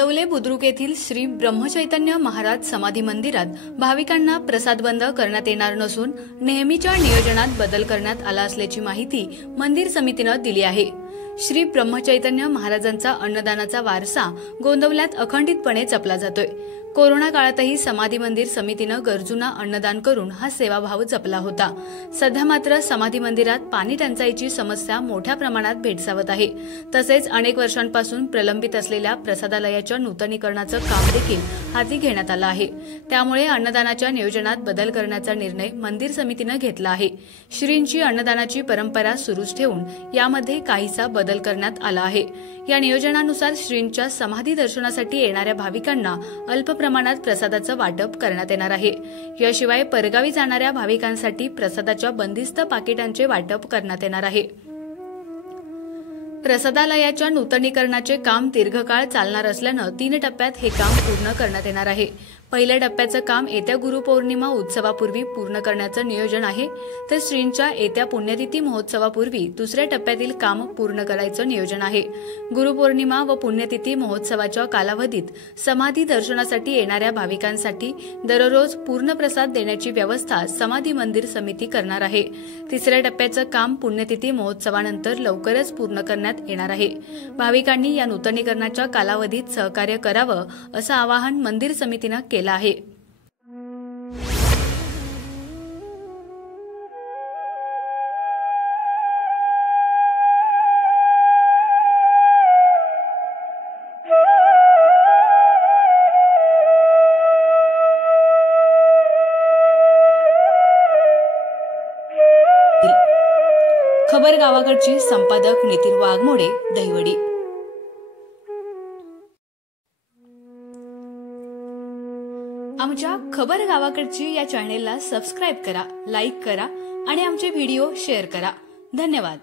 गोंदवले बुद्रुक येथील श्री ब्रह्मचैतन्य महाराज समाधी मंदिरात भाविकांना प्रसाद बंद करण्यात येणार नसून नेहमीच्या नियोजनात बदल करण्यात आला असल्याची माहिती मंदिर समितीनं दिली आहे। श्री ब्रह्मचैतन्य महाराजांचा अन्नदानाचा वारसा गोंदवल्यात अखंडितपणे जपला जातोय। कोरोना काळातही समाधी मंदिर समितीनं गरजूंना अन्नदान करून हा सेवाभाव जपला होता। सध्या मात्र समाधी मंदिरात पाणी टंचाईची समस्या मोठ्या प्रमाणात भेडसावत आहे। तसेच अनेक वर्षांपासून प्रलंबित असलेल्या प्रसादालयाच्या नूतनीकरणाचं काम देखील हाती घेण्यात आलं आहे। त्यामुळे अन्नदानाच्या नियोजनात बदल करण्याचा निर्णय मंदिर समितीनं घेतला आहे। श्रींची अन्नदानाची परंपरा सुरूच ठेवून यामध्ये काहीसा बदल करण्यात आला आहे। या नियोजनानुसार श्रींच्या समाधी दर्शनासाठी येणाऱ्या भाविकांना अल्प प्रमाणात प्रसादाचं वाटप करण्यात येणार आहे। याशिवाय परगावी जाणाऱ्या भाविकांसाठी प्रसादाच्या बंदिस्त पाकिटांचे वाटप करण्यात येणार आहे। प्रसादालयाच्या नूतनीकरणाचे काम दीर्घकाळ चालणार असल्यानं 3 टप्प्यात हे काम पूर्ण करण्यात येणार आहे। पहिल्या टप्प्याचं काम येत्या गुरुपौर्णिमा उत्सवापूर्वी पूर्ण करण्याचं नियोजन आहे, तर श्रींच्या येत्या पुण्यतिथी महोत्सवापूर्वी दुसऱ्या टप्प्यातील काम पूर्ण करायचं नियोजन आहे। गुरुपौर्णिमा व पुण्यतिथी महोत्सवाच्या कालावधीत समाधी दर्शनासाठी येणाऱ्या भाविकांसाठी दररोज पूर्ण प्रसाद देण्याची व्यवस्था समाधी मंदिर समिती करणार आहे। तिसऱ्या टप्प्याचं काम पुण्यतिथी महोत्सवानंतर लवकरच पूर्ण करण्यात येणार आहे। भाविकांनी या नूतनीकरणाच्या कालावधीत सहकार्य करावं असं आवाहन मंदिर समितीनं केलं आहे। खबर गावाकडची संपादक नितीन वाघमोडे, दहिवडी। आमच्या खबर गावाकडची या चॅनेलला सबस्क्राइब करा, लाईक करा आणि आमचे व्हिडिओ शेअर करा। धन्यवाद।